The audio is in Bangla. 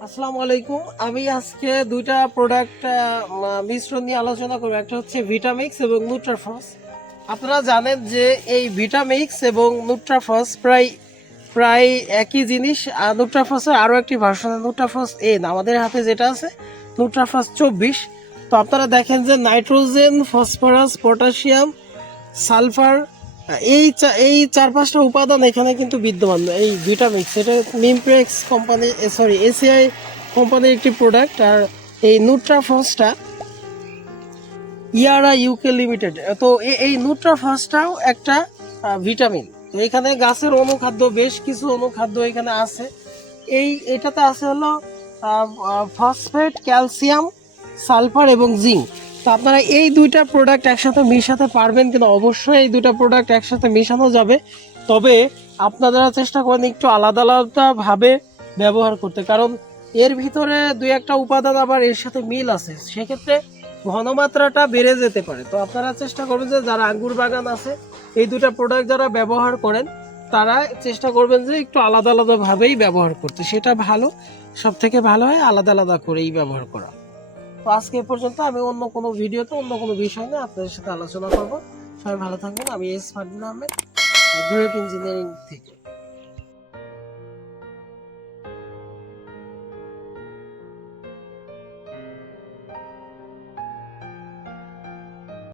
আসসালামু আলাইকুম। আমি আজকে দুইটা প্রোডাক্ট মিশ্রণ নিয়ে আলোচনা করব। একটা হচ্ছে ভিটামিক্স এবং নিউট্রাফস আপনারা জানেন যে এই ভিটামিক্স এবং নিউট্রাফস প্রায় প্রায় একই জিনিস। আর নিউট্রাফসের আরও একটি ভার্সন নিউট্রাফস এন আমাদের হাতে যেটা আছে নিউট্রাফস চব্বিশ। তো আপনারা দেখেন যে নাইট্রোজেন, ফসফরাস, পটাশিয়াম, সালফার এই চা- এই চার পাঁচটা উপাদান এখানে কিন্তু বিদ্যমান। এই ভিটামিক্স এটা মিমপ্রেক্স কোম্পানি সরি এসিআই কোম্পানির একটি প্রোডাক্ট আর এই নুট্রাফসটা ইয়ারা ইউকে লিমিটেড তো এই নুট্রাফসটাও একটা ভিটামিন তো এখানে গাছের অনুখাদ্য, বেশ কিছু অনুখাদ্য এখানে আছে। এই, এটাতে আছে হলো ফসফেট ক্যালসিয়াম সালফার এবং জিঙ্ক তো আপনারা এই দুইটা প্রোডাক্ট একসাথে মিশাতে পারবেন কিন্তু অবশ্যই এই দুইটা প্রোডাক্ট একসাথে মেশানো যাবে। তবে আপনারা চেষ্টা করেন একটু আলাদা আলাদাভাবে ব্যবহার করতে। কারণ এর ভিতরে দুই একটা উপাদান আবার এর সাথে মিল আছে। সেক্ষেত্রে ঘনমাত্রাটা বেড়ে যেতে পারে। তো আপনারা চেষ্টা করবেন যে যারা আঙ্গুর বাগান আছে, এই দুটা প্রোডাক্ট যারা ব্যবহার করেন, তারা চেষ্টা করবেন যে একটু আলাদা আলাদাভাবেই ব্যবহার করতে। সেটা ভালো সব থেকে ভালো হয় আলাদা আলাদা করেই ব্যবহার করা। তো আজকে পর্যন্ত আমি অন্য কোনো ভিডিওতে, অন্য কোনো বিষয় নিয়ে আপনাদের সাথে আলোচনা করব। সবাই ভালো থাকবেন। আমি S Fardin Ahmed group engineering থেকে।